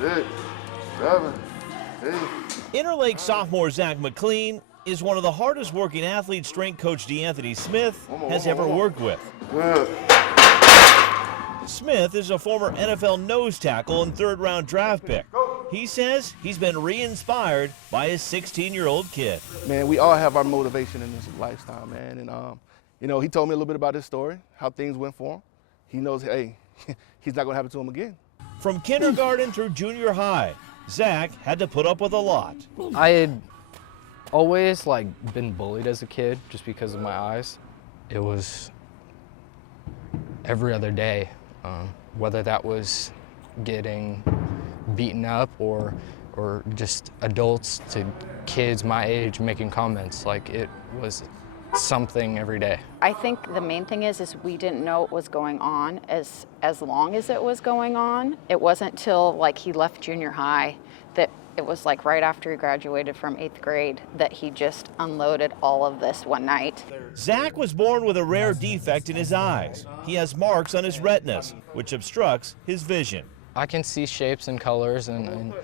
6, 7, 8. Interlake sophomore Zach McLean is one of the hardest working athletes strength coach DeAnthony Smith has ever worked with. Good. Smith is a former NFL nose tackle and third-round draft pick. He says he's been re-inspired by his 16-year-old kid. Man, we all have our motivation in this lifestyle, man. And, you know, he told me a little bit about his story, how things went for him. He knows, hey, he's not going to happen to him again. From kindergarten through junior high, Zach had to put up with a lot. I had always been bullied as a kid just because of my eyes. It was every other day, whether that was getting beaten up or just adults to kids my age making comments. It was something every day. I think the main thing is we didn't know what was going on as long as it was going on. It wasn't till he left junior high that it was right after he graduated from 8th grade that he just unloaded all of this one night. Zach was born with a rare defect in his eyes. He has marks on his retinas, which obstructs his vision. I can see shapes and colors, and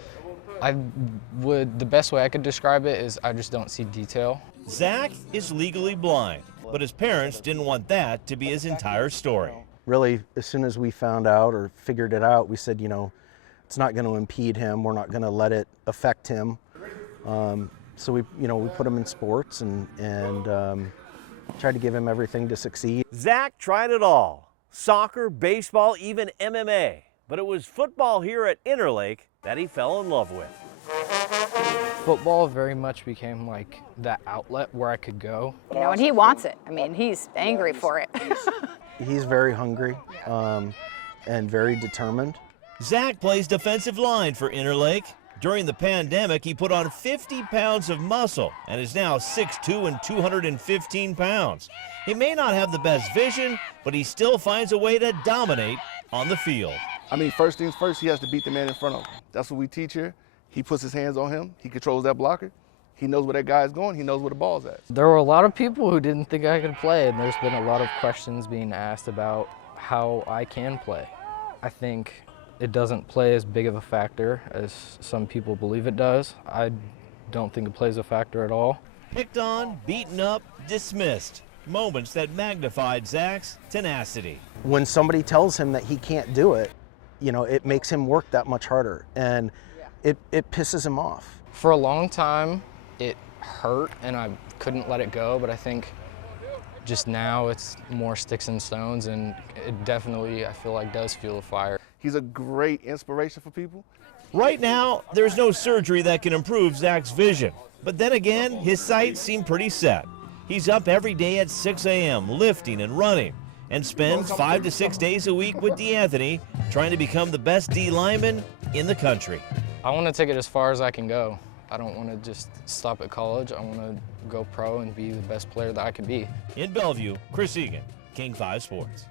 the best way I could describe it is I just don't see detail. Zach is legally blind, but his parents didn't want that to be his entire story. Really, as soon as we found out or figured it out, we said, it's not going to impede him. We're not going to let it affect him. So we put him in sports and tried to give him everything to succeed. Zach tried it all: soccer, baseball, even MMA. But it was football here at Interlake that he fell in love with. Football very much became that outlet where I could go. And he wants it. I mean, he's angry for it. He's very hungry and very determined. Zach plays defensive line for Interlake. During the pandemic, he put on 50 pounds of muscle and is now 6'2" and 215 pounds. He may not have the best vision, but he still finds a way to dominate on the field. I mean, first things first, he has to beat the man in front of him. That's what we teach here. He puts his hands on him. He controls that blocker. He knows where that guy's going. He knows where the ball's at. There were a lot of people who didn't think I could play, and there's been a lot of questions being asked about how I can play. I think it doesn't play as big of a factor as some people believe it does. I don't think it plays a factor at all. Picked on, beaten up, dismissed. Moments that magnified Zach's tenacity. When somebody tells him that he can't do it, it makes him work that much harder, and it pisses him off. For a long time, it hurt and I couldn't let it go, but I think just now it's more sticks and stones, and it definitely, I feel does fuel a fire. He's a great inspiration for people. Right now, there's no surgery that can improve Zach's vision. But then again, his sights seem pretty set. He's up every day at 6 a.m. lifting and running, and spends 5 to 6 days a week with DeAnthony trying to become the best D lineman in the country. I want to take it as far as I can go. I don't want to just stop at college. I want to go pro and be the best player that I can be. In Bellevue, Chris Egan, King 5 Sports.